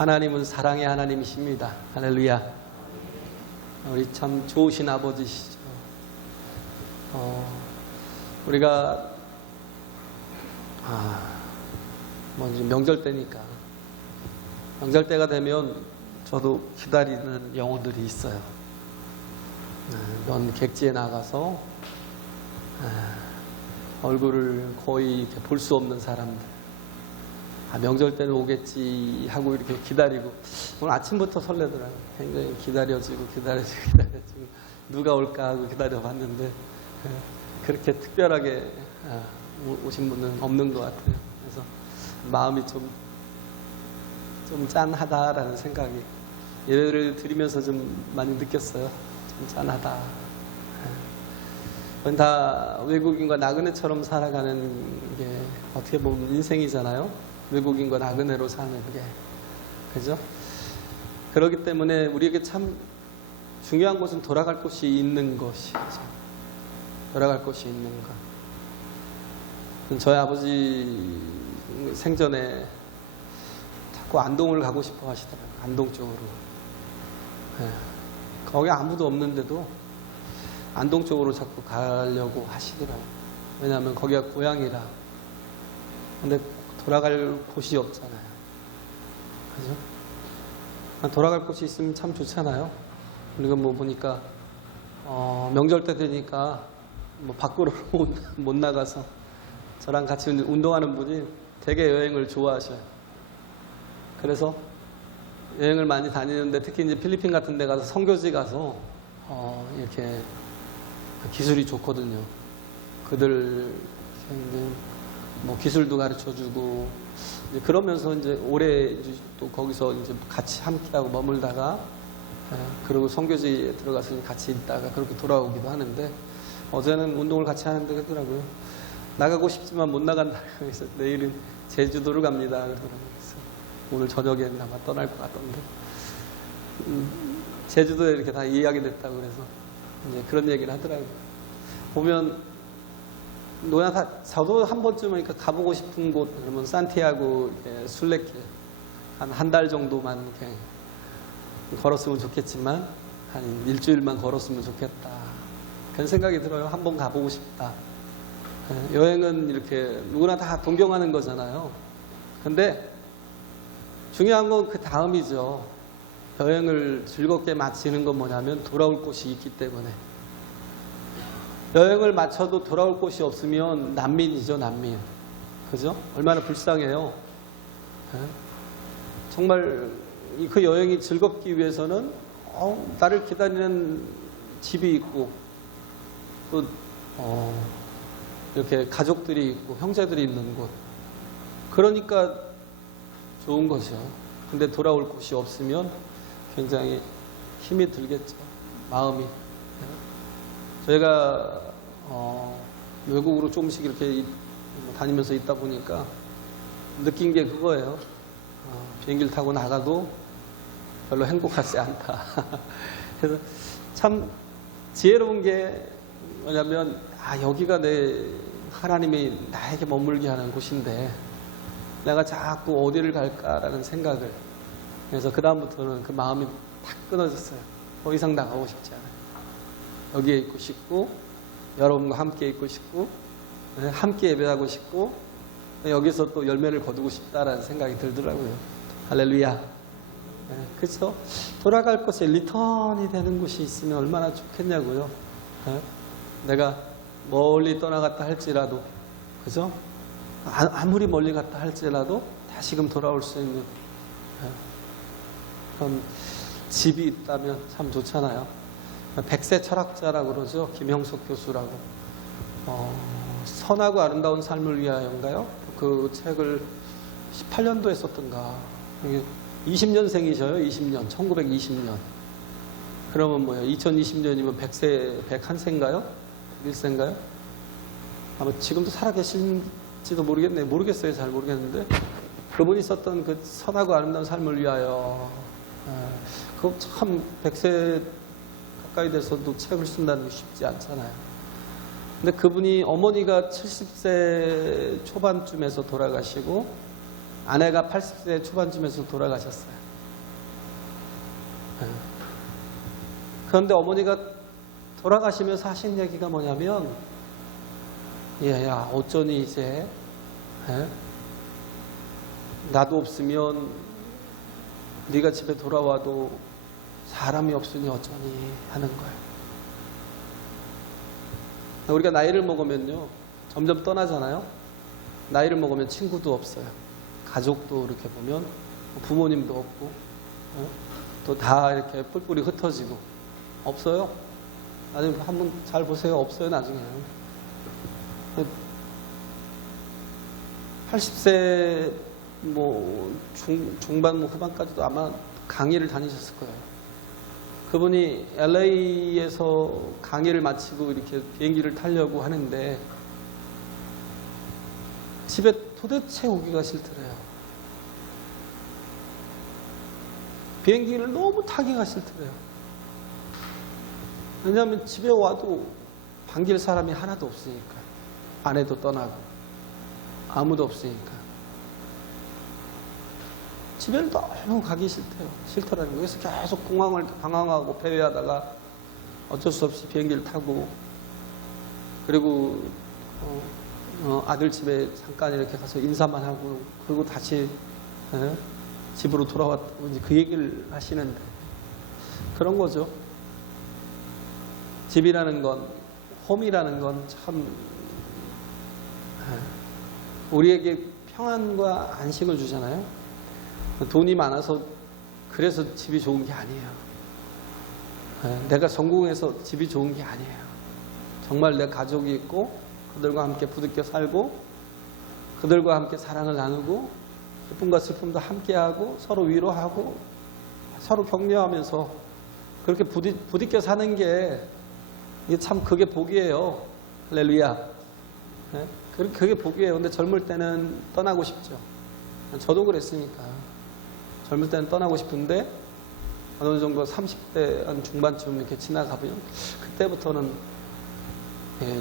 하나님은 사랑의 하나님이십니다. 할렐루야. 우리 참 좋으신 아버지시죠. 우리가 이제 명절 때니까 명절 때가 되면 저도 기다리는 영혼들이 있어요. 먼 객지에 나가서 얼굴을 거의 볼 수 없는 사람들. 명절 때는 오겠지 하고 이렇게 기다리고, 오늘 아침부터 설레더라고요. 굉장히 기다려지고 누가 올까 하고 기다려봤는데 그렇게 특별하게 오신 분은 없는 것 같아요. 그래서 마음이 좀 짠하다라는 생각이 예배를 드리면서 좀 많이 느꼈어요. 좀 짠하다. 다 외국인과 나그네처럼 살아가는 게 어떻게 보면 인생이잖아요. 외국인과 나그네로 사는 게. 그죠? 그렇기 때문에 우리에게 참 중요한 것은 돌아갈 곳이 있는 것이죠. 돌아갈 곳이 있는 것. 저희 아버지 생전에 자꾸 안동을 가고 싶어 하시더라고요. 안동 쪽으로. 거기 아무도 없는데도 안동 쪽으로 자꾸 가려고 하시더라고요. 왜냐하면 거기가 고향이라. 근데 돌아갈 곳이 없잖아요. 그죠? 돌아갈 곳이 있으면 참 좋잖아요. 우리가 보니까 명절 때 되니까 밖으로 못 나가서 저랑 같이 운동하는 분이 되게 여행을 좋아하셔요. 그래서 여행을 많이 다니는데 특히 이제 필리핀 같은 데 가서 선교지 가서 이렇게 기술이 좋거든요. 그들 기술도 가르쳐주고 그러면서 이제 오래 또 거기서 이제 같이 함께하고 머물다가 그리고 선교지에 들어가서 같이 있다가 그렇게 돌아오기도 하는데, 어제는 운동을 같이 하는데 그러더라고요. 나가고 싶지만 못 나간다. 그래서 내일은 제주도를 갑니다. 그러더라고요. 그래서 오늘 저녁에 아마 떠날 것 같던데 제주도에 이렇게 다 이야기 됐다고 그래서 이제 그런 얘기를 하더라고요. 보면 저도 한 번쯤은 가보고 싶은 곳, 그러면 산티아고 순례길 한 달 정도만 이렇게 걸었으면 좋겠지만 한 일주일만 걸었으면 좋겠다. 그런 생각이 들어요. 한번 가보고 싶다. 여행은 이렇게 누구나 다 동경하는 거잖아요. 근데 중요한 건 그 다음이죠. 여행을 즐겁게 마치는 건 뭐냐면 돌아올 곳이 있기 때문에. 여행을 마쳐도 돌아올 곳이 없으면 난민이죠, 난민. 그죠? 얼마나 불쌍해요. 정말 그 여행이 즐겁기 위해서는 나를 기다리는 집이 있고 또 이렇게 가족들이 있고 형제들이 있는 곳. 그러니까 좋은 거죠. 근데 돌아올 곳이 없으면 굉장히 힘이 들겠죠. 마음이. 저희가 외국으로 조금씩 이렇게 다니면서 있다 보니까 느낀 게 그거예요. 비행기를 타고 나가도 별로 행복하지 않다. 그래서 참 지혜로운 게 뭐냐면 여기가 하나님이 나에게 머물게 하는 곳인데 내가 자꾸 어디를 갈까라는 생각을. 그래서 그 다음부터는 그 마음이 탁 끊어졌어요. 더 이상 나가고 싶지 않아요. 여기에 있고 싶고 여러분과 함께 있고 싶고 함께 예배하고 싶고 여기서 또 열매를 거두고 싶다라는 생각이 들더라고요. 할렐루야. 그렇죠? 돌아갈 곳에 리턴이 되는 곳이 있으면 얼마나 좋겠냐고요. 내가 멀리 떠나갔다 할지라도, 그죠? 아무리 멀리 갔다 할지라도 다시금 돌아올 수 있는 그런 집이 있다면 참 좋잖아요. 백세 철학자라고 그러죠. 김형석 교수라고. 선하고 아름다운 삶을 위하여인가요? 그 책을 18년도에 썼던가. 20년생이셔요. 20년. 1920년. 그러면 뭐예요? 2020년이면 101세인가요? 101세인가요? 아마 지금도 살아계신지도 모르겠네요. 모르겠어요. 잘 모르겠는데. 그분이 썼던 그 선하고 아름다운 삶을 위하여. 그거 참 100세 가까이 돼서도 책을 쓴다는 게 쉽지 않잖아요. 근데 그분이 어머니가 70세 초반쯤에서 돌아가시고 아내가 80세 초반쯤에서 돌아가셨어요. 그런데 어머니가 돌아가시면서 하신 얘기가 뭐냐면, 얘야, 어쩌니 이제, 나도 없으면 네가 집에 돌아와도 사람이 없으니 어쩌니 하는 거예요. 우리가 나이를 먹으면요, 점점 떠나잖아요. 나이를 먹으면 친구도 없어요. 가족도 이렇게 보면 부모님도 없고, 또 다 이렇게 뿔뿔이 흩어지고 없어요. 나중에 한번 잘 보세요. 없어요, 나중에는. 80세 중반 후반까지도 아마 강의를 다니셨을 거예요. 그분이 LA에서 강의를 마치고 이렇게 비행기를 타려고 하는데 집에 도대체 오기가 싫더래요. 비행기를 너무 타기가 싫더래요. 왜냐하면 집에 와도 반길 사람이 하나도 없으니까. 아내도 떠나고 아무도 없으니까. 집에는 너무 가기 싫더라는 거예요. 그래서 계속 공항을 방황하고 배회하다가 어쩔 수 없이 비행기를 타고, 그리고 아들 집에 잠깐 이렇게 가서 인사만 하고, 그리고 다시 집으로 돌아왔다고 이제 그 얘기를 하시는데, 그런 거죠. 집이라는 건, 홈이라는 건 참 우리에게 평안과 안식을 주잖아요. 돈이 많아서 그래서 집이 좋은 게 아니에요. 내가 성공해서 집이 좋은 게 아니에요. 정말 내 가족이 있고 그들과 함께 부딪혀 살고 그들과 함께 사랑을 나누고 기쁨과 슬픔도 함께하고 서로 위로하고 서로 격려하면서 그렇게 부딪혀 사는 게 이게 참 그게 복이에요. 할렐루야. 그게 복이에요. 근데 젊을 때는 떠나고 싶죠. 저도 그랬으니까. 젊을 때는 떠나고 싶은데 어느 정도 30대 한 중반쯤 이렇게 지나가면 그때부터는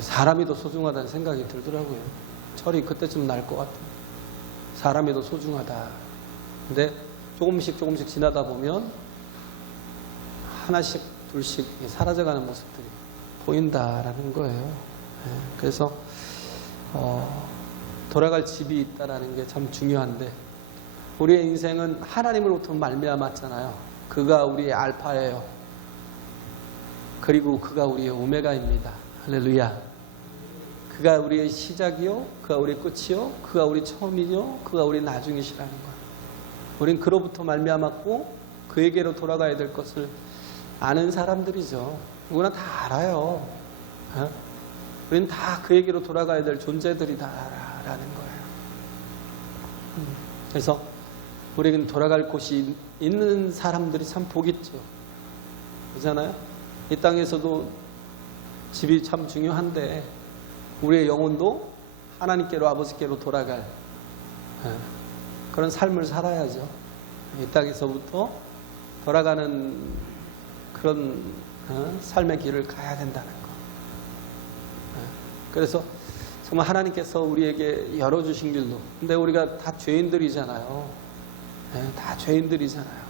사람이 더 소중하다는 생각이 들더라고요. 철이 그때쯤 날 것 같아요. 사람이 더 소중하다. 근데 조금씩 지나다 보면 하나씩 둘씩 사라져가는 모습들이 보인다라는 거예요. 그래서 돌아갈 집이 있다라는 게 참 중요한데, 우리의 인생은 하나님으로부터 말미암았잖아요. 그가 우리의 알파예요. 그리고 그가 우리의 오메가입니다. 할렐루야. 그가 우리의 시작이요, 그가 우리의 끝이요, 그가 우리 처음이요, 그가 우리 나중이시라는 거예요. 우린 그로부터 말미암았고 그에게로 돌아가야 될 것을 아는 사람들이죠. 누구나 다 알아요. 우린 다 그에게로 돌아가야 될 존재들이다라는 거예요. 그래서 우리는 돌아갈 곳이 있는 사람들이 참 복 있죠. 그렇잖아요? 이 땅에서도 집이 참 중요한데 우리의 영혼도 하나님께로, 아버지께로 돌아갈 그런 삶을 살아야죠. 이 땅에서부터 돌아가는 그런 삶의 길을 가야 된다는 거. 그래서 정말 하나님께서 우리에게 열어주신 길로. 근데 우리가 다 죄인들이잖아요. 다 죄인들이잖아요.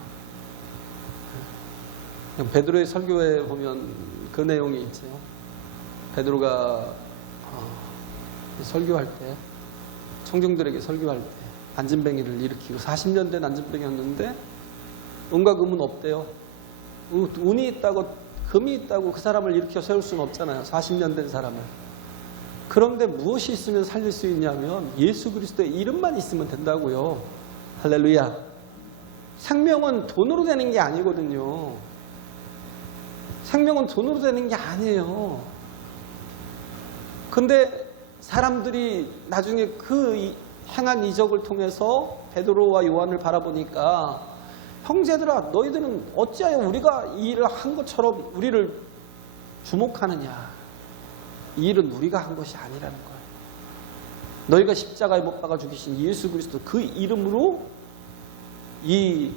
베드로의 설교에 보면 그 내용이 있죠. 베드로가 설교할 때, 청중들에게 설교할 때 안진뱅이를 일으키고 40년 된 안진뱅이였는데 은과 금은 없대요. 운이 있다고, 금이 있다고 그 사람을 일으켜 세울 수는 없잖아요. 40년 된 사람을. 그런데 무엇이 있으면 살릴 수 있냐면 예수 그리스도의 이름만 있으면 된다고요. 할렐루야. 생명은 돈으로 되는 게 아니거든요. 생명은 돈으로 되는 게 아니에요. 근데 사람들이 나중에 그 행한 이적을 통해서 베드로와 요한을 바라보니까, 형제들아, 너희들은 어찌하여 우리가 이 일을 한 것처럼 우리를 주목하느냐. 이 일은 우리가 한 것이 아니라는 거예요. 너희가 십자가에 못 박아 죽이신 예수 그리스도 그 이름으로 이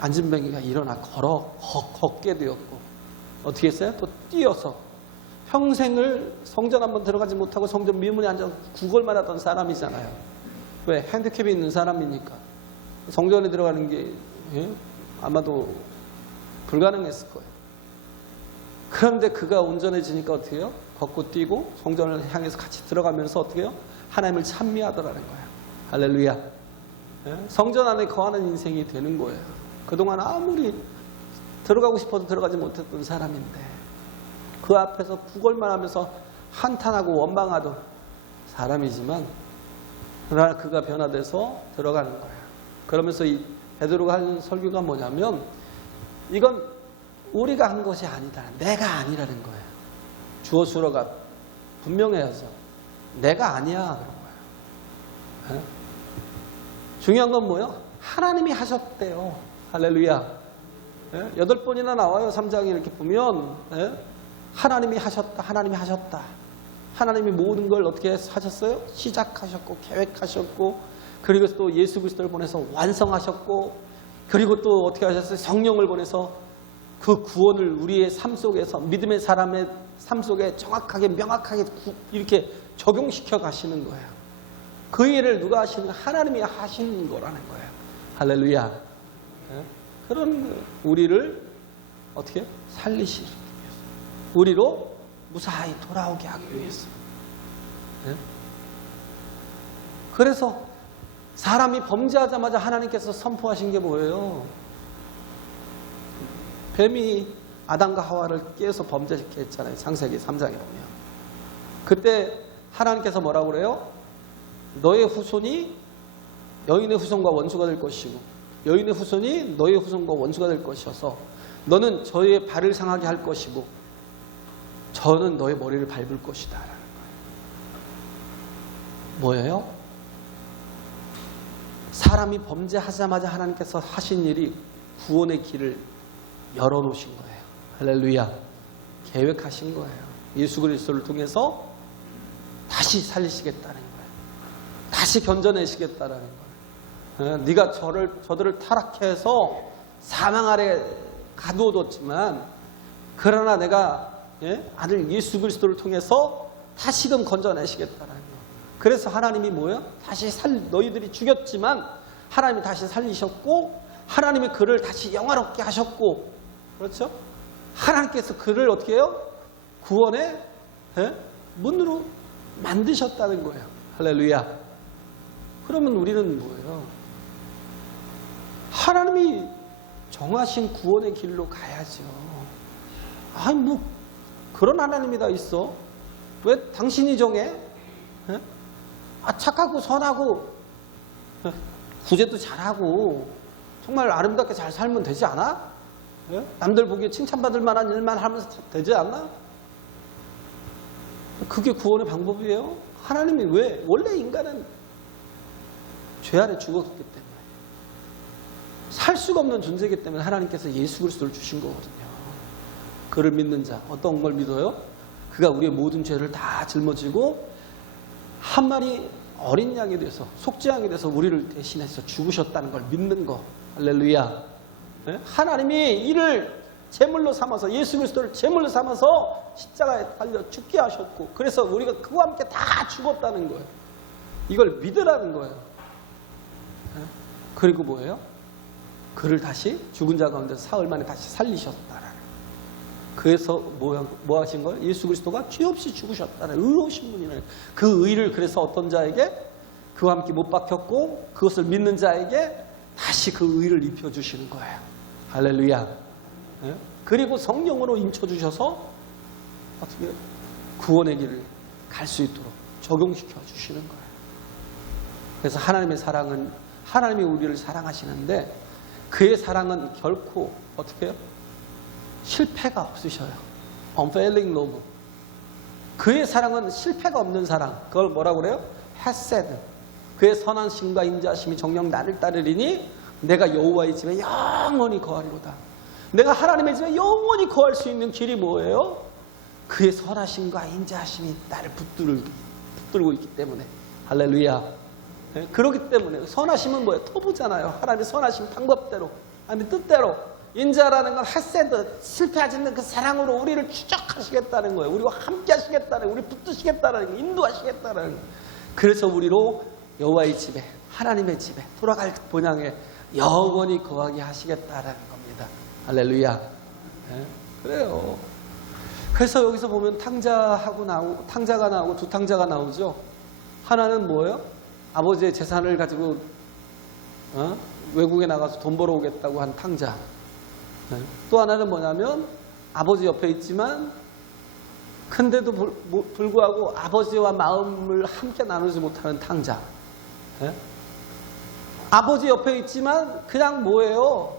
안진뱅이가 일어나 걷게 되었고, 어떻게 했어요? 또 뛰어서 평생을 성전 한번 들어가지 못하고 성전 미문에 앉아서 구걸만 하던 사람이잖아요. 왜? 핸디캡이 있는 사람이니까. 성전에 들어가는 게 아마도 불가능했을 거예요. 그런데 그가 온전해지니까 어떻게 해요? 벗고 뛰고 성전을 향해서 같이 들어가면서 어떻게 해요? 하나님을 찬미하더라는 거예요. 할렐루야. 성전 안에 거하는 인생이 되는 거예요. 그동안 아무리 들어가고 싶어도 들어가지 못했던 사람인데 그 앞에서 구걸만 하면서 한탄하고 원망하던 사람이지만 그러나 그가 변화돼서 들어가는 거예요. 그러면서 이 베드로가 하는 설교가 뭐냐면 이건 우리가 한 것이 아니다. 내가 아니라는 거예요. 주어 수어가 분명해서 내가 아니야 그런 거예요. 중요한 건 뭐예요? 하나님이 하셨대요. 할렐루야. 8번이나 나와요. 3장에 이렇게 보면 하나님이 하셨다. 하나님이 하셨다. 하나님이 모든 걸 어떻게 하셨어요? 시작하셨고 계획하셨고 그리고 또 예수 그리스도를 보내서 완성하셨고 그리고 또 어떻게 하셨어요? 성령을 보내서 그 구원을 우리의 삶 속에서 믿음의 사람의 삶 속에 정확하게 명확하게 이렇게 적용시켜 가시는 거예요. 그 일을 누가 하시는 거예요? 하나님이 하시는 거라는 거예요. 할렐루야. 그런 우리를 어떻게 살리시기 위해서 우리로 무사히 돌아오게 하기 위해서. 그래서 사람이 범죄하자마자 하나님께서 선포하신 게 뭐예요? 뱀이 아담과 하와를 깨서 범죄시켜 했잖아요. 창세기 3장에 보면. 그때 하나님께서 뭐라고 그래요? 너의 후손이 여인의 후손과 원수가 될 것이고 여인의 후손이 너의 후손과 원수가 될 것이어서 너는 저의 발을 상하게 할 것이고 저는 너의 머리를 밟을 것이다 라는 거예요. 뭐예요? 사람이 범죄하자마자 하나님께서 하신 일이 구원의 길을 열어놓으신 거예요. 할렐루야. 계획하신 거예요. 예수 그리스도를 통해서 다시 살리시겠다는 거예요. 다시 견뎌내시겠다는 거예요. 네가 저들을 타락해서 사망 아래 가두어뒀지만 그러나 내가 아들 예수 그리스도를 통해서 다시금 건져내시겠다는 거예요. 그래서 하나님이 뭐예요? 다시 너희들이 죽였지만 하나님이 다시 살리셨고 하나님이 그를 다시 영화롭게 하셨고 그렇죠? 하나님께서 그를 어떻게 해요? 구원의 문으로 만드셨다는 거예요. 할렐루야. 그러면 우리는 뭐예요? 하나님이 정하신 구원의 길로 가야죠. 아니 뭐 그런 하나님이 다 있어. 왜 당신이 정해? 착하고 선하고 구제도 잘하고 정말 아름답게 잘 살면 되지 않아? 남들 보기에 칭찬받을 만한 일만 하면서 되지 않나? 그게 구원의 방법이에요. 하나님이 왜? 원래 인간은 죄 아래 죽었기 때문에 살 수가 없는 존재이기 때문에 하나님께서 예수 그리스도를 주신 거거든요. 그를 믿는 자 어떤 걸 믿어요? 그가 우리의 모든 죄를 다 짊어지고 한 마리 어린 양이 돼서 속죄양이 돼서 우리를 대신해서 죽으셨다는 걸 믿는 거. 할렐루야. 하나님이 이를 제물로 삼아서 예수 그리스도를 제물로 삼아서 십자가에 달려 죽게 하셨고 그래서 우리가 그와 함께 다 죽었다는 거예요. 이걸 믿으라는 거예요. 그리고 뭐예요? 그를 다시 죽은 자 가운데 사흘 만에 다시 살리셨다라는 거예요. 그래서 뭐 하신 거예요? 예수 그리스도가 죄 없이 죽으셨다는 의로우신 분이네. 그 의를 그래서 어떤 자에게 그와 함께 못 박혔고 그것을 믿는 자에게 다시 그 의를 입혀주시는 거예요. 할렐루야. 그리고 성령으로 인쳐주셔서 어떻게 구원의 길을 갈 수 있도록 적용시켜 주시는 거예요. 그래서 하나님의 사랑은 하나님이 우리를 사랑하시는데 그의 사랑은 결코 어떻게 해요? 실패가 없으셔요. unfailing love. 그의 사랑은 실패가 없는 사랑. 그걸 뭐라고 그래요? 헤세드. 그의 선한 심과 인자하심이 정녕 나를 따르리니 내가 여호와의 집에 영원히 거하리로다. 내가 하나님의 집에 영원히 거할 수 있는 길이 뭐예요? 그의 선하심과 인자하심이 나를 붙들고 있기 때문에. 할렐루야. 그렇기 때문에 선하심은 뭐예요? 터부잖아요. 하나님의 선하심 방법대로 하나님의 뜻대로. 인자라는 건 헤세드, 실패하지 않는 그 사랑으로 우리를 추적하시겠다는 거예요. 우리와 함께 하시겠다는 거예요. 우리 붙드시겠다는 거예요. 인도하시겠다는 거예요. 그래서 우리로 여호와의 집에 하나님의 집에 돌아갈 본향에 영원히 거하게 하시겠다라는 겁니다. 할렐루야. 네? 그래요. 그래서 여기서 보면 탕자가 나오고 두 탕자가 나오죠. 하나는 뭐예요? 아버지의 재산을 가지고 외국에 나가서 돈 벌어오겠다고 한 탕자. 네? 또 하나는 뭐냐면 아버지 옆에 있지만 근데도 불구하고 아버지와 마음을 함께 나누지 못하는 탕자. 네? 아버지 옆에 있지만 그냥 뭐예요?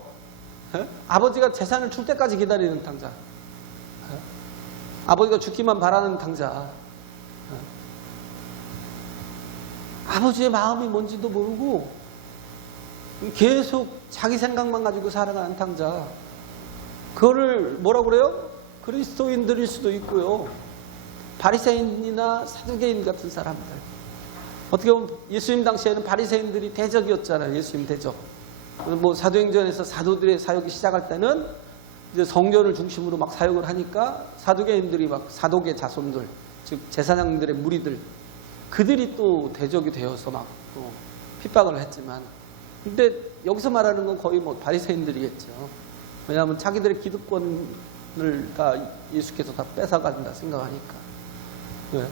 네? 아버지가 재산을 줄 때까지 기다리는 탕자. 네? 아버지가 죽기만 바라는 탕자. 네? 아버지의 마음이 뭔지도 모르고 계속 자기 생각만 가지고 살아가는 탕자. 그거를 뭐라고 그래요? 그리스도인들일 수도 있고요. 바리새인이나 사두개인 같은 사람들. 어떻게 보면 예수님 당시에는 바리새인들이 대적이었잖아요. 예수님 대적. 뭐 사도행전에서 사도들의 사역이 시작할 때는 이제 성전을 중심으로 막 사역을 하니까 사두개인들이 막 사도계 자손들, 즉 제사장들의 무리들, 그들이 또 대적이 되어서 막 또 핍박을 했지만, 근데 여기서 말하는 건 거의 뭐 바리새인들이겠죠. 왜냐하면 자기들의 기득권을 다 예수께서 다 뺏어간다 생각하니까. 네.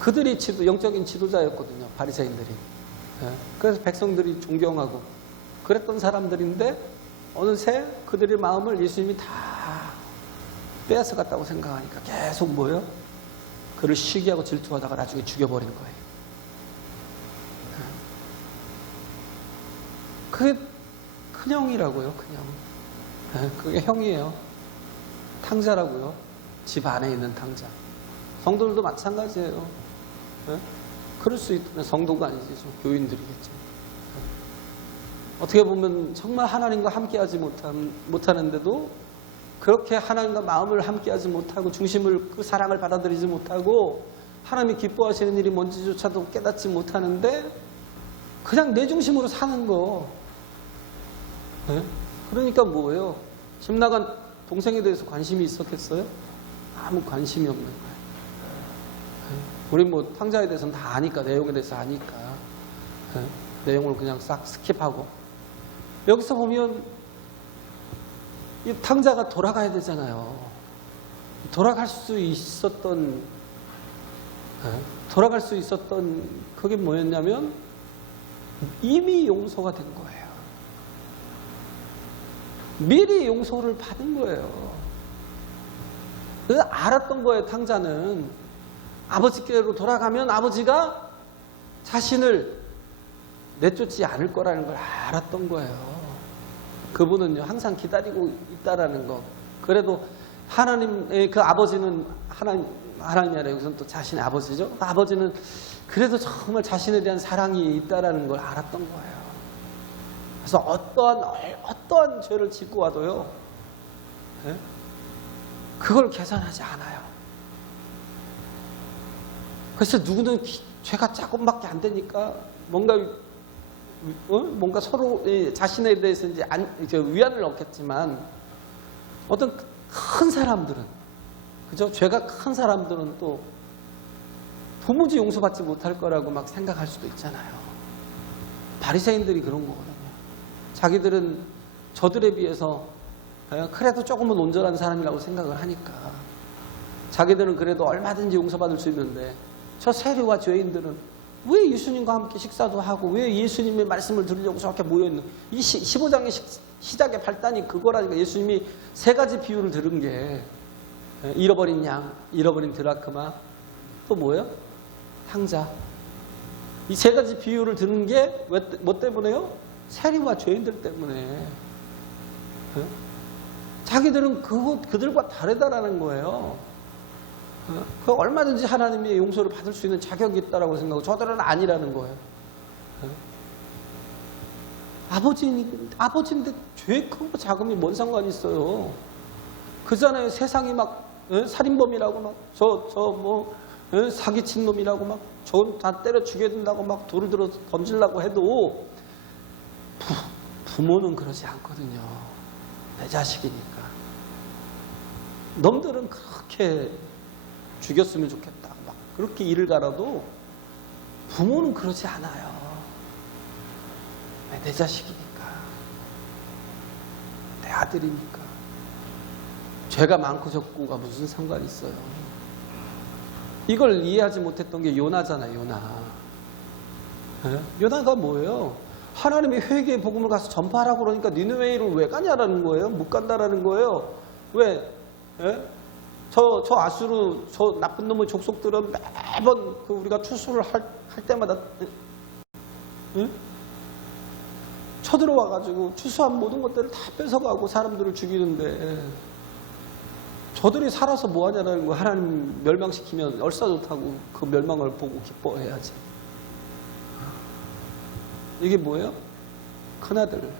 그들이 영적인 지도자였거든요. 바리새인들이. 네. 그래서 백성들이 존경하고 그랬던 사람들인데 어느새 그들의 마음을 예수님이 다 빼앗아갔다고 생각하니까 계속 뭐예요? 그를 시기하고 질투하다가 나중에 죽여버린 거예요. 그게 큰형이라고요. 큰형. 네, 그게 형이에요. 탕자라고요. 집 안에 있는 탕자. 성도들도 마찬가지예요. 네? 그럴 수 있는 성도가 아니지, 좀 교인들이겠죠. 네. 어떻게 보면 정말 하나님과 함께하지 못하는데도 그렇게 하나님과 마음을 함께하지 못하고 중심을 그 사랑을 받아들이지 못하고 하나님이 기뻐하시는 일이 뭔지조차도 깨닫지 못하는데 그냥 내 중심으로 사는 거. 네? 그러니까 뭐예요? 집 나간 동생에 대해서 관심이 있었겠어요? 아무 관심이 없는 거예요. 우리 뭐 탕자에 대해서는 다 아니까, 내용에 대해서 아니까 내용을 그냥 싹 스킵하고. 여기서 보면 이 탕자가 돌아가야 되잖아요. 돌아갈 수 있었던 그게 뭐였냐면 이미 용서가 된 거예요. 미리 용서를 받은 거예요. 그래서 알았던 거예요. 탕자는 아버지께로 돌아가면 아버지가 자신을 내쫓지 않을 거라는 걸 알았던 거예요. 그분은요 항상 기다리고 있다라는 거. 그래도 하나님의 그 아버지는 하나님이 아니라 여기서는 또 자신의 아버지죠. 아버지는 그래도 정말 자신에 대한 사랑이 있다라는 걸 알았던 거예요. 그래서 어떠한 죄를 짓고 와도요, 네? 그걸 계산하지 않아요. 그래서 누구는 죄가 조금밖에 안 되니까 뭔가 서로 자신에 대해서 이제 위안을 얻겠지만 어떤 큰 사람들은, 그죠? 죄가 큰 사람들은 또 도무지 용서받지 못할 거라고 막 생각할 수도 있잖아요. 바리새인들이 그런 거거든요. 자기들은 저들에 비해서 그래도 조금은 온전한 사람이라고 생각을 하니까 자기들은 그래도 얼마든지 용서받을 수 있는데 저 세리와 죄인들은 왜 예수님과 함께 식사도 하고 왜 예수님의 말씀을 들으려고 저렇게 모여있는, 이 15장의 시작의 발단이 그거라니까. 예수님이 세 가지 비유를 들은 게 잃어버린 양, 잃어버린 드라크마, 또 뭐예요? 탕자. 이 세 가지 비유를 들은 게 뭐 때문에요? 세리와 죄인들 때문에. 자기들은 그들과 다르다라는 거예요. 그 얼마든지 하나님의 용서를 받을 수 있는 자격이 있다라고 생각하고 저들은 아니라는 거예요. 아버지인데 죄 크고 작음이 뭔 상관이 있어요. 그잖아요. 세상이 막 살인범이라고 막 사기친 놈이라고 막 저 다 때려 죽여야 된다고 막 돌을 들어 던지려고 해도 부모는 그러지 않거든요. 내 자식이니까. 놈들은 그렇게 죽였으면 좋겠다, 막 그렇게 이를 갈아도 부모는 그러지 않아요. 내 자식이니까. 내 아들이니까. 죄가 많고 적고가 무슨 상관이 있어요. 이걸 이해하지 못했던 게 요나잖아요. 요나. 네? 요나가 뭐예요? 하나님이 회개의 복음을 가서 전파하라고 그러니까 니느웨이를 왜 가냐라는 거예요. 못 간다라는 거예요. 왜? 예? 저 아수르, 저 나쁜 놈의 족속들은 매번 우리가 추수를 할 때마다 쳐들어와가지고 추수한 모든 것들을 다 뺏어가고 사람들을 죽이는데 저들이 살아서 뭐하냐라는 거예요. 하나님 멸망시키면 얼싸좋다고 그 멸망을 보고 기뻐해야지. 이게 뭐예요? 큰아들.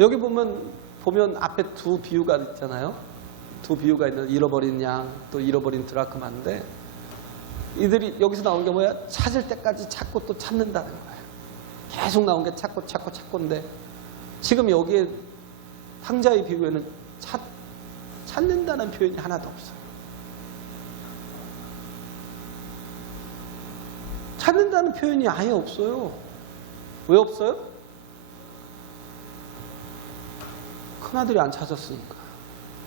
여기 보면 앞에 두 비유가 있잖아요. 두 비유가 있는 잃어버린 양, 또 잃어버린 드라크마인데 이들이 여기서 나온 게 뭐야? 찾을 때까지 찾고 또 찾는다는 거예요. 계속 나온 게 찾고인데 지금 여기에 탕자의 비유에는 찾는다는 표현이 하나도 없어요. 찾는다는 표현이 아예 없어요. 왜 없어요? 큰아들이 안 찾았으니까.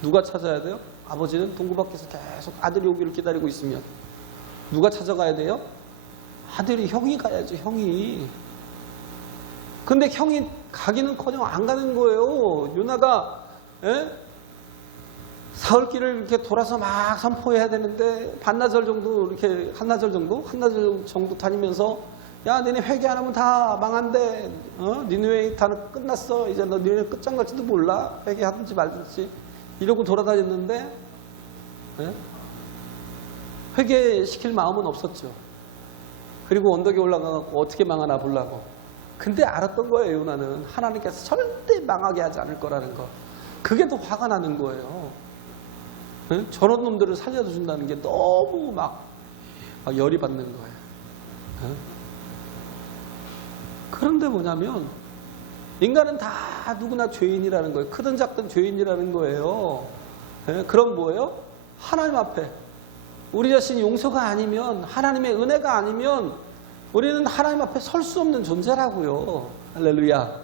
누가 찾아야 돼요? 아버지는 동굴 밖에서 계속 아들이 오기를 기다리고 있으면 누가 찾아가야 돼요? 아들이, 형이 가야죠. 형이. 근데 형이 가기는커녕 안 가는 거예요. 요나가 사흘길을 이렇게 돌아서 막 선포해야 되는데 한나절 정도 다니면서 야, 너네 회개 안 하면 다 망한대. 니느웨이 다 끝났어. 이제 너 니네 끝장 갈지도 몰라. 회개하든지 말든지. 이러고 돌아다녔는데 회개시킬 마음은 없었죠. 그리고 언덕에 올라가서 어떻게 망하나 보려고. 근데 알았던 거예요. 요나는 하나님께서 절대 망하게 하지 않을 거라는 거. 그게 더 화가 나는 거예요. 저런 놈들을 살려준다는 게 너무 막 열이 받는 거예요. 그런데 뭐냐면 인간은 다 누구나 죄인이라는 거예요. 크든 작든 죄인이라는 거예요. 그럼 뭐예요? 하나님 앞에 우리 자신이 용서가 아니면, 하나님의 은혜가 아니면 우리는 하나님 앞에 설 수 없는 존재라고요. 할렐루야.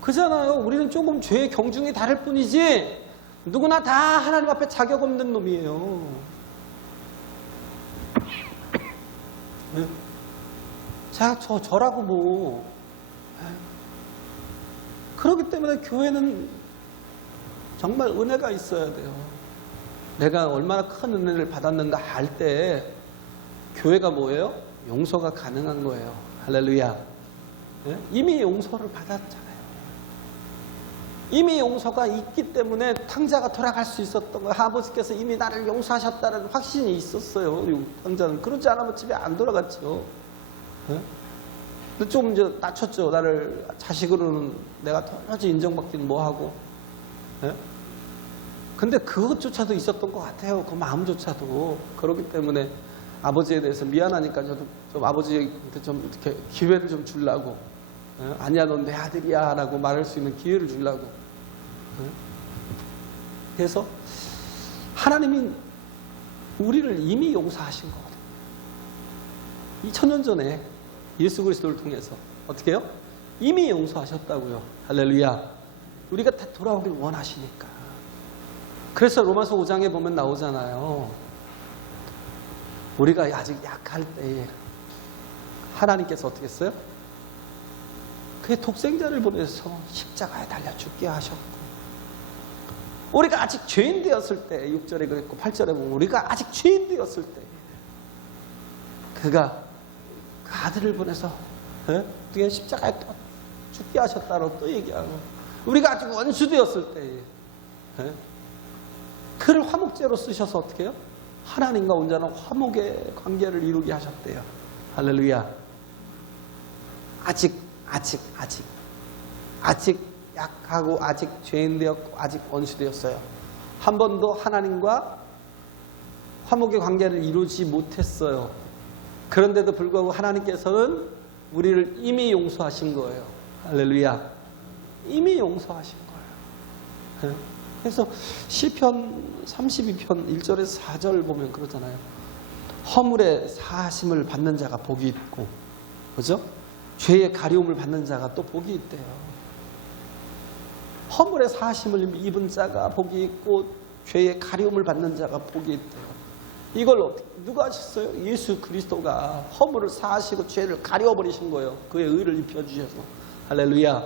그잖아요. 우리는 조금 죄의 경중이 다를 뿐이지 누구나 다 하나님 앞에 자격 없는 놈이에요. 자, 저라고 뭐. 그렇기 때문에 교회는 정말 은혜가 있어야 돼요. 내가 얼마나 큰 은혜를 받았는가 할 때 교회가 뭐예요? 용서가 가능한 거예요. 할렐루야. 이미 용서를 받았잖아요. 이미 용서가 있기 때문에 탕자가 돌아갈 수 있었던 거예요. 아버지께서 이미 나를 용서하셨다는 확신이 있었어요. 탕자는. 그렇지 않으면 집에 안 돌아갔죠. 근데 좀 이제 낮췄죠. 나를 자식으로는 내가 도저히 인정받기는 뭐하고. 근데 그것조차도 있었던 것 같아요. 그 마음조차도. 그렇기 때문에 아버지에 대해서 미안하니까 저도 좀 아버지한테 좀 이렇게 기회를 좀 주려고. 아니야, 넌 내 아들이야 라고 말할 수 있는 기회를 주려고. 그래서 하나님이 우리를 이미 용서하신 거거든요. 2000년 전에 예수 그리스도를 통해서 어떻게 해요? 이미 용서하셨다고요. 할렐루야. 우리가 다 돌아오길 원하시니까. 그래서 로마서 5장에 보면 나오잖아요. 우리가 아직 약할 때에 하나님께서 어떻게 했어요? 그의 독생자를 보내서 십자가에 달려 죽게 하셨고, 우리가 아직 죄인 되었을 때, 6절에 그랬고 8절에 보면 우리가 아직 죄인 되었을 때 그가 그 아들을 보내서 그의 십자가에 또 죽게 하셨다고 또 얘기하고, 우리가 아직 원수 되었을 때에 그를 화목제로 쓰셔서 어떻게 해요? 하나님과 온전한 화목의 관계를 이루게 하셨대요. 할렐루야. 아직 약하고 아직 죄인 되었고 아직 원수 되었어요. 한 번도 하나님과 화목의 관계를 이루지 못했어요. 그런데도 불구하고 하나님께서는 우리를 이미 용서하신 거예요. 할렐루야. 이미 용서하신 거예요. 그래서 시편 32편 1절에서 4절 보면 그러잖아요. 허물의 사하심을 받는 자가 복이 있고, 그죠? 죄의 가리움을 받는 자가 또 복이 있대요. 허물의 사하심을 입은 자가 복이 있고 죄의 가리움을 받는 자가 복이 있대요. 이걸 누가 하셨어요? 예수 그리스도가 허물을 사하시고 죄를 가려버리신 거예요. 그의 의를 입혀주셔서. 할렐루야.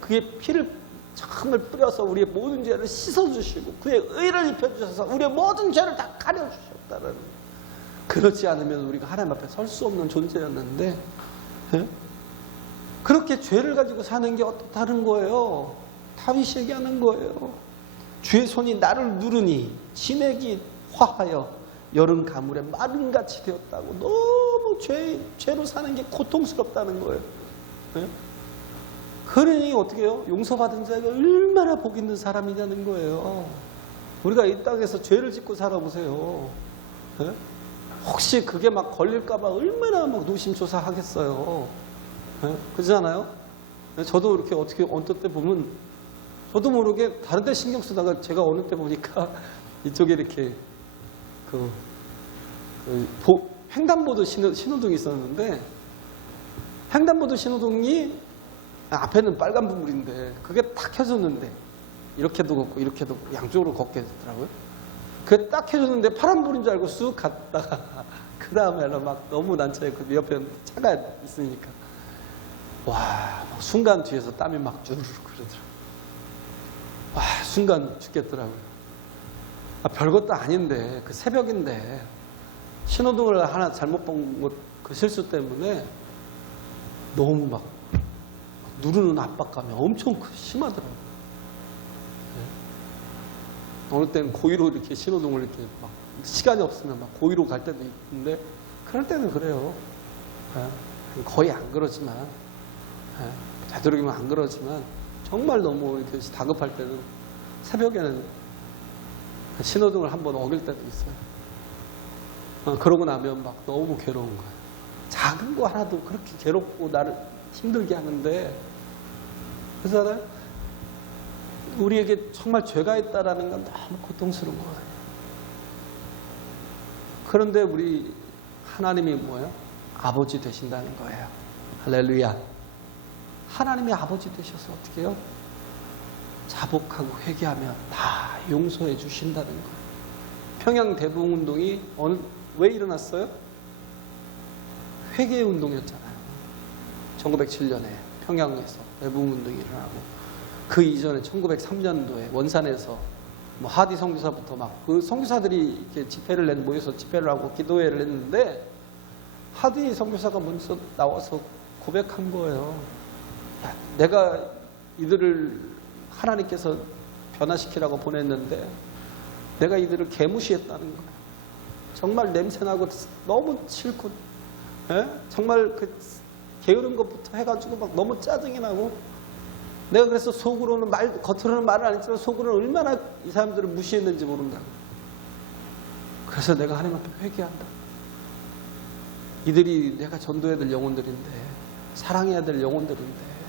그의 피를 정말 뿌려서 우리의 모든 죄를 씻어주시고 그의 의를 입혀주셔서 우리의 모든 죄를 다 가려주셨다는, 그렇지 않으면 우리가 하나님 앞에 설 수 없는 존재였는데, 그렇게 죄를 가지고 사는 게 다른 거예요. 다윗이 얘기하는 거예요. 주의 손이 나를 누르니 진액이 화하여 여름 가물에 마른같이 되었다고. 너무 죄로 사는 게 고통스럽다는 거예요. 그러니 어떻게 해요? 용서받은 자가 얼마나 복 있는 사람이냐는 거예요. 우리가 이 땅에서 죄를 짓고 살아보세요. 혹시 그게 막 걸릴까봐 얼마나 막 노심초사하겠어요. 그렇잖아요? 저도 이렇게 어떻게 언뜻 때 보면 저도 모르게 다른 데 신경 쓰다가 제가 어느 때 보니까 이쪽에 이렇게 횡단보도 신호등이 있었는데, 횡단보도 신호등이 앞에는 빨간 불인데 그게 딱 켜졌는데 이렇게도 걷고 이렇게도 걷고 양쪽으로 걷게 되더라고요. 그게 딱 켜졌는데 파란 불인 줄 알고 쑥 갔다가 그 다음에는 막 너무 난처해. 그 옆에 차가 있으니까 와, 순간 뒤에서 땀이 막 주르륵 그러더라고요. 와, 순간 죽겠더라고요. 별것도 아닌데, 그 새벽인데 신호등을 하나 잘못 본 그 실수 때문에 너무 막 누르는 압박감이 엄청 심하더라고요. 어느 때는 고의로 이렇게 신호등을 이렇게 막 시간이 없으면 막 고의로 갈 때도 있는데, 그럴 때는 그래요. 거의 안 그러지만, 되도록이면 안 그러지만, 정말 너무 이렇게 다급할 때는 새벽에는 신호등을 한번 어길 때도 있어요. 그러고 나면 막 너무 괴로운 거예요. 작은 거 하나도 그렇게 괴롭고 나를 힘들게 하는데, 그렇잖아요? 우리에게 정말 죄가 있다라는 건 너무 고통스러운 거예요. 그런데 우리 하나님이 뭐예요? 아버지 되신다는 거예요. 할렐루야. 하나님이 아버지 되셔서 어떻게 해요? 자복하고 회개하면 다 용서해 주신다는 거예요. 평양 대부흥운동이 왜 일어났어요? 회개 운동이었잖아요. 1907년에 평양에서 대부흥운동이 일어나고, 그 이전에 1903년도에 원산에서 뭐 하디 선교사부터 막 그 선교사들이 이렇게 모여서 집회를 하고 기도회를 했는데, 하디 선교사가 먼저 나와서 고백한 거예요. 야, 내가 이들을 하나님께서 변화시키라고 보냈는데 내가 이들을 개무시했다는 거예요. 정말 냄새나고 너무 싫고, 정말 그 게으른 것부터 해가지고 막 너무 짜증이 나고, 내가 그래서 속으로는 겉으로는 말을 안 했지만 속으로는 얼마나 이 사람들을 무시했는지 모른다고. 그래서 내가 하나님 앞에 회개한다. 이들이 내가 전도해야 될 영혼들인데, 사랑해야 될 영혼들인데,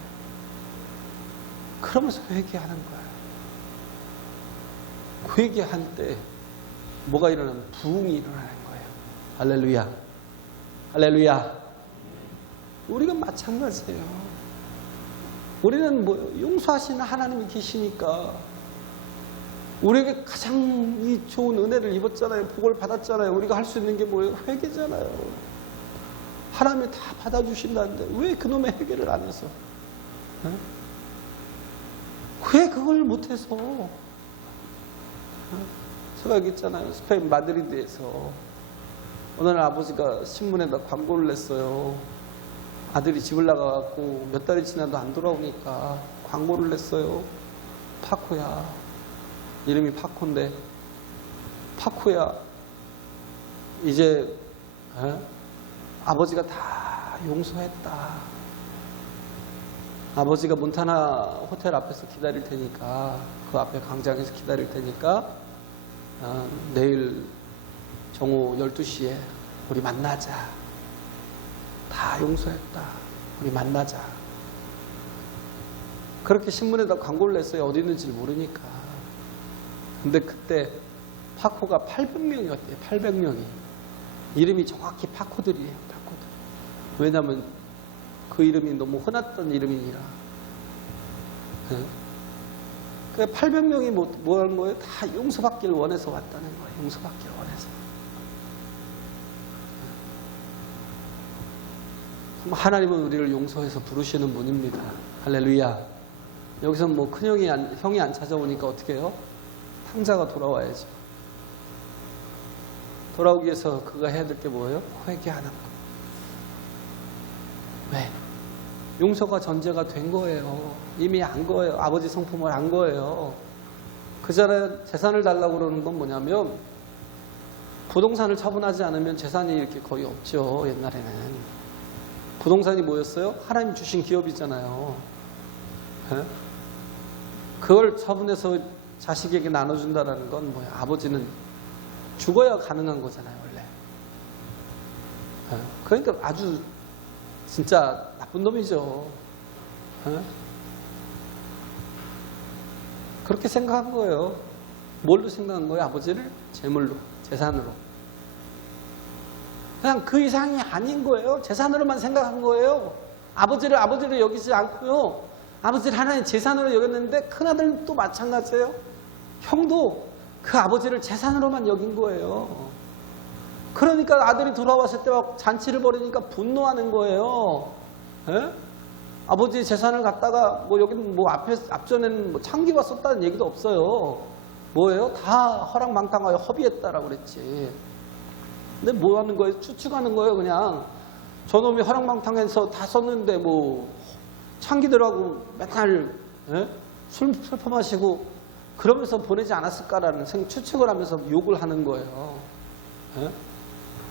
그러면서 회개하는 거예요. 회개할 때 뭐가 일어나면 부흥이 일어나는 거예요. 할렐루야. 할렐루야. 우리가 마찬가지예요. 우리는 용서하시는 하나님이 계시니까 우리에게 가장 좋은 은혜를 입었잖아요. 복을 받았잖아요. 우리가 할 수 있는 게 뭐예요? 회개잖아요. 하나님이 다 받아주신다는데 왜 그놈의 회개를 안 해서? 왜 그걸 못해서? 제가 여기 있잖아요. 스페인 마드리드에서 어느 날 아버지가 신문에다 광고를 냈어요. 아들이 집을 나가갖고 몇 달이 지나도 안 돌아오니까 광고를 냈어요. 파코야. 이름이 파코인데, 파코야, 이제 아버지가 다 용서했다. 아버지가 몬타나 호텔 앞에서 기다릴 테니까, 그 앞에 광장에서 기다릴 테니까 내일 정오 12시에 우리 만나자. 다 용서했다. 우리 만나자. 그렇게 신문에다 광고를 냈어요. 어디 있는지를 모르니까. 근데 그때 파코가 800명이었대요. 800명이. 이름이 정확히 파코들이에요. 파코들. 왜냐하면 그 이름이 너무 흔했던 이름이니라. 예? 그 800명이 뭐 하는 거예요? 다 용서받기를 원해서 왔다는 거예요. 용서받기를 원해서. 하나님은 우리를 용서해서 부르시는 분입니다. 할렐루야. 여기서 뭐 큰형이 형이 안 찾아오니까 어떻게 해요? 탕자가 돌아와야죠. 돌아오기 위해서 그가 해야 될 게 뭐예요? 회개하는 거. 왜? 용서가 전제가 된 거예요. 이미 안 거예요. 아버지 성품을 안 거예요. 그 전에 재산을 달라고 그러는 건 뭐냐면 부동산을 처분하지 않으면 재산이 이렇게 거의 없죠. 옛날에는. 부동산이 뭐였어요? 하나님 주신 기업이잖아요. 네? 그걸 처분해서 자식에게 나눠준다는 건 뭐예요? 아버지는 죽어야 가능한 거잖아요, 원래. 네? 그러니까 아주 진짜 나쁜 놈이죠. 네? 그렇게 생각한 거예요. 뭘로 생각한 거예요? 아버지를 재물로, 재산으로. 그냥 그 이상이 아닌 거예요. 재산으로만 생각한 거예요. 아버지를 여기지 않고요. 아버지를 하나의 재산으로 여겼는데 큰아들은 또 마찬가지예요. 형도 그 아버지를 재산으로만 여긴 거예요. 그러니까 아들이 돌아왔을 때 막 잔치를 벌이니까 분노하는 거예요. 에? 아버지 재산을 갖다가 뭐 여기는 뭐 앞전에는 뭐 창기가 썼다는 얘기도 없어요. 뭐예요? 다 허랑방탕하여 허비했다라고 그랬지. 근데 뭐 하는 거예요? 추측하는 거예요, 그냥. 저놈이 허랑방탕해서 다 썼는데 뭐 창기들하고 맨날 술 퍼마시고 그러면서 보내지 않았을까라는 추측을 하면서 욕을 하는 거예요. 에?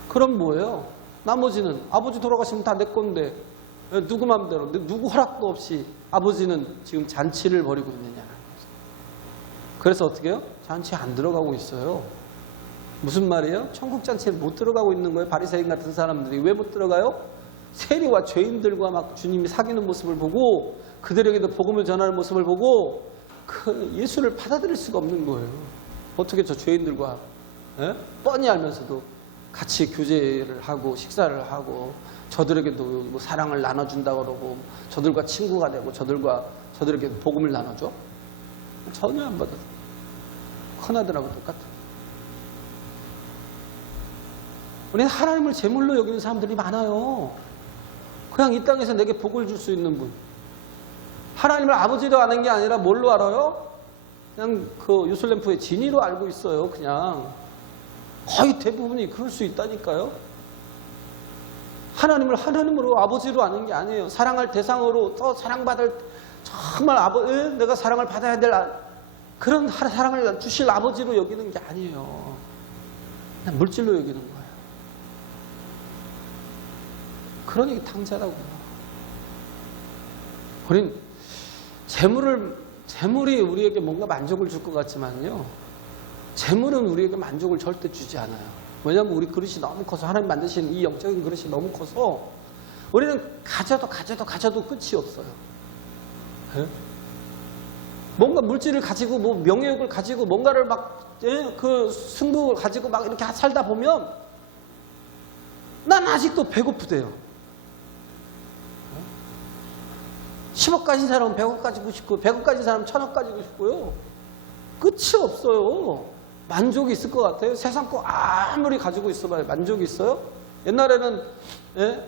그럼 뭐예요? 나머지는 아버지 돌아가시면 다 내 건데 누구 맘대로 누구 허락도 없이 아버지는 지금 잔치를 벌이고 있느냐는 거죠. 그래서 어떻게 해요? 잔치에 안 들어가고 있어요. 무슨 말이에요? 천국 잔치에 못 들어가고 있는 거예요. 바리새인 같은 사람들이. 왜 못 들어가요? 세리와 죄인들과 막 주님이 사귀는 모습을 보고 그들에게도 복음을 전하는 모습을 보고 그 예수를 받아들일 수가 없는 거예요. 어떻게 저 죄인들과 뻔히 알면서도 같이 교제를 하고 식사를 하고 저들에게도 뭐 사랑을 나눠준다고 그러고 저들과 친구가 되고 저들에게도 복음을 나눠줘? 전혀 안 받아요. 큰아들하고 똑같아요. 우리는 하나님을 제물로 여기는 사람들이 많아요. 그냥 이 땅에서 내게 복을 줄 수 있는 분. 하나님을 아버지로 아는 게 아니라 뭘로 알아요? 그냥 그 유슬램프의 진리로 알고 있어요. 그냥 거의 대부분이 그럴 수 있다니까요. 하나님을 하나님으로 아버지로 아는 게 아니에요. 사랑할 대상으로 또 사랑받을 정말 내가 사랑을 받아야 될 그런 사랑을 주실 아버지로 여기는 게 아니에요. 그냥 물질로 여기는 거예요. 그러니 탕자라고요. 우린 재물이 우리에게 뭔가 만족을 줄 것 같지만요. 재물은 우리에게 만족을 절대 주지 않아요. 왜냐하면 우리 그릇이 너무 커서 하나님 만드신 이 영적인 그릇이 너무 커서 우리는 가져도 끝이 없어요. 네? 뭔가 물질을 가지고 뭐 명예욕을 가지고 뭔가를 막 그 승부를 가지고 막 이렇게 살다 보면 난 아직도 배고프대요. 10억 가진 사람은 100억 가지고 싶고 100억 가진 사람은 1000억 가지고 싶고요. 끝이 없어요. 만족이 있을 것 같아요. 세상 거 아무리 가지고 있어봐요. 만족이 있어요? 옛날에는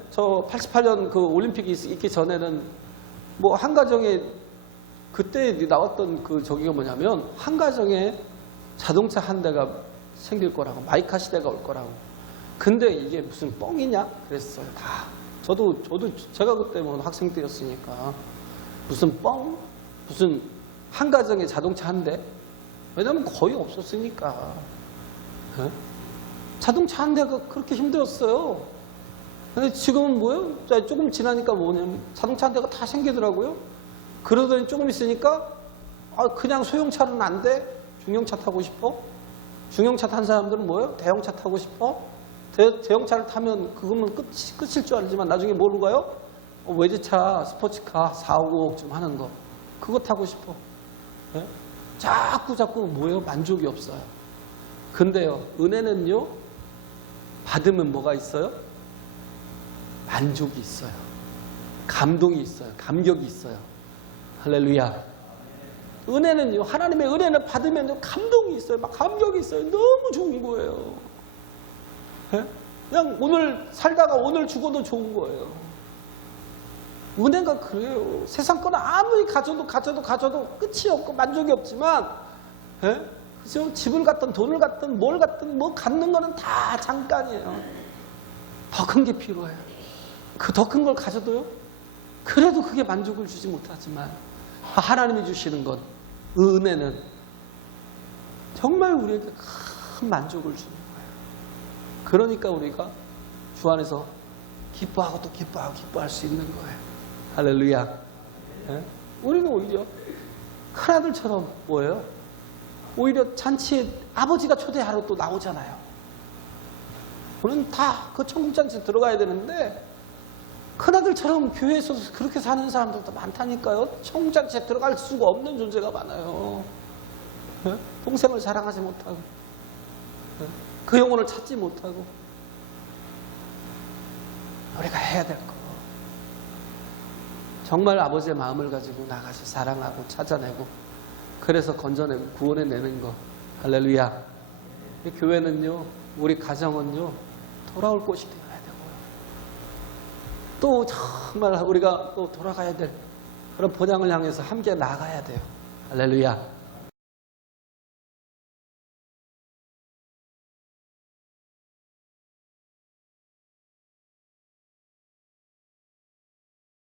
저 88년 그 올림픽이 있기 전에는 뭐 한 가정에 그때 나왔던 그 저기가 뭐냐면 한 가정에 자동차 한 대가 생길 거라고 마이카 시대가 올 거라고. 근데 이게 무슨 뻥이냐 그랬어요. 다. 저도 제가 그때 뭐 학생 때였으니까 무슨 뻥? 무슨 한 가정에 자동차 한 대? 왜냐면 거의 없었으니까. 자동차 한 대가 그렇게 힘들었어요. 근데 지금은 뭐예요? 조금 지나니까 뭐냐면 자동차 한 대가 다 생기더라고요. 그러더니 조금 있으니까 그냥 소형차는 안 돼? 중형차 타고 싶어? 중형차 탄 사람들은 뭐예요? 대형차 타고 싶어? 대형차를 타면 그거면 끝일 줄 알지만 나중에 뭐로 가요? 외제차, 스포츠카 4, 5억 좀 하는 거. 그거 타고 싶어. 네? 자꾸 뭐예요? 만족이 없어요. 근데요, 은혜는요, 받으면 뭐가 있어요? 만족이 있어요. 감동이 있어요. 감격이 있어요. 할렐루야. 은혜는요, 하나님의 은혜를 받으면 감동이 있어요. 막 감격이 있어요. 너무 좋은 거예요. 예? 그냥 오늘 살다가 오늘 죽어도 좋은 거예요. 은혜가 그래요. 세상 거는 아무리 가져도 끝이 없고 만족이 없지만, 예? 그죠? 집을 갖든 돈을 갖든 뭘 갖든 뭐 갖는 거는 다 잠깐이에요. 더 큰 게 필요해요. 그 더 큰 걸 가져도요, 그래도 그게 만족을 주지 못하지만 하나님이 주시는 것, 은혜는 정말 우리에게 큰 만족을 주는 거예요. 그러니까 우리가 주 안에서 기뻐하고 또 기뻐하고 기뻐할 수 있는 거예요. 할렐루야. 예? 우리는 오히려 큰아들처럼 뭐예요? 오히려 잔치에 아버지가 초대하러 또 나오잖아요. 우리는 다 그 천국잔치에 들어가야 되는데 큰아들처럼 교회에서 그렇게 사는 사람들도 많다니까요. 천국잔치에 들어갈 수가 없는 존재가 많아요. 예? 동생을 사랑하지 못하고, 예? 그 영혼을 찾지 못하고. 우리가 해야 될 거, 정말 아버지의 마음을 가지고 나가서 사랑하고 찾아내고, 그래서 건져내고 구원해내는 거. 할렐루야. 교회는요, 우리 가정은요, 돌아올 곳이 되어야 되고요. 또 정말 우리가 또 돌아가야 될 그런 본향을 향해서 함께 나가야 돼요. 할렐루야.